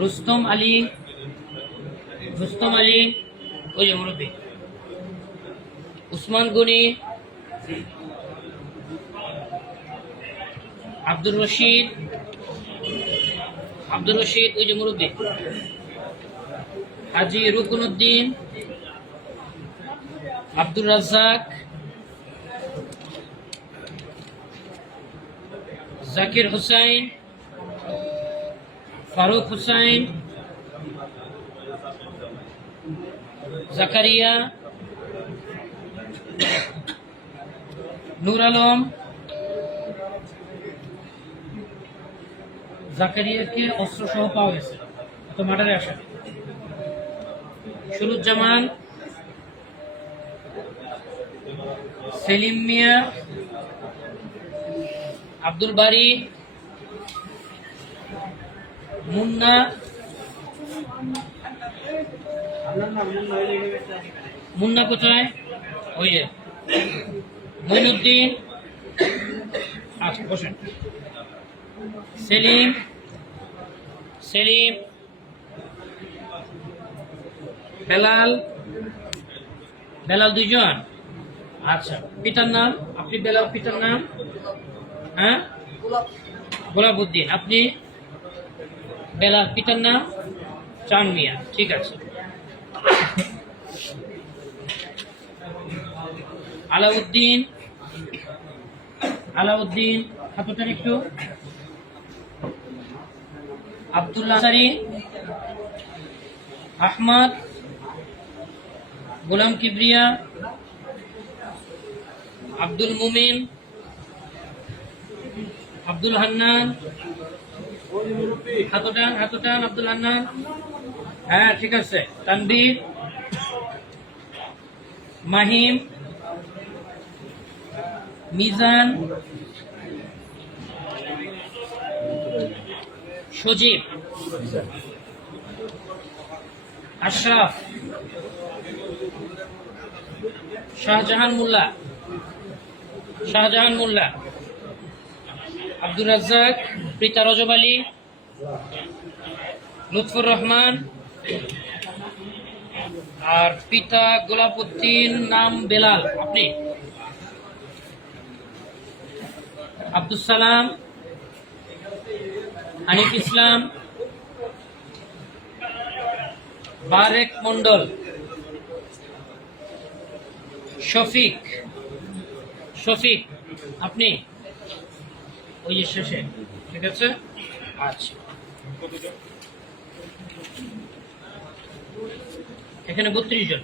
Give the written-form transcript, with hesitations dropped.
রুস্তম আলী, ওই যে মুরব্বী। উসমান গনি, আব্দুর রশিদ, ওই যে মুরব্বী। হাজি রুকনউদ্দিন, আব্দুর রাজ্জাক, জাকির হুসাইন, ফারুক হুসাইন, জাকারিয়া, নূর আলম। জাকারিয়াকে অস্ত্র সহ পাওয়া গেছে, তো মার্ডারে আসা। সুরুজ্জামান, সেলিম মিয়া, আব্দুল বারি, মুন্না, কোথায়? ওই যে মইনুদ্দিন। আচ্ছা বসেন। সেলিম, বেলাল, দুইজন। আচ্ছা, পিতার নাম? আপনি বেলাল, পিতার নাম? হ্যাঁ, গোলাপউদ্দিন। আপনি বেলাল, পিতার নাম? চান মিয়া। ঠিক আছে। আলাউদ্দিন, হাতটার একটু। আব্দুল্লাহ আনসারী, আহমদ, গোলাম কিবরিয়া, আব্দুল মুমিন, আব্দুল হান্নান। হাতটান, আব্দুল হান্নান। হ্যাঁ ঠিক আছে। তানবীর, মাহিম, মিজান, সজীব, আশরাফ, শাহজাহান মোল্লা, আব্দুর রাজ্জাক, পিতা রজব আলী, লুৎফুর রহমান, আর পিতা গোলাপউদ্দিন, নাম বেলাল। আপনি? আব্দুল সালাম, হানিফ ইসলাম, বারেক মন্ডল, শফিক। আপনি? ওই যে শেষে। ঠিক আছে। আচ্ছা, এখানে 32 জন।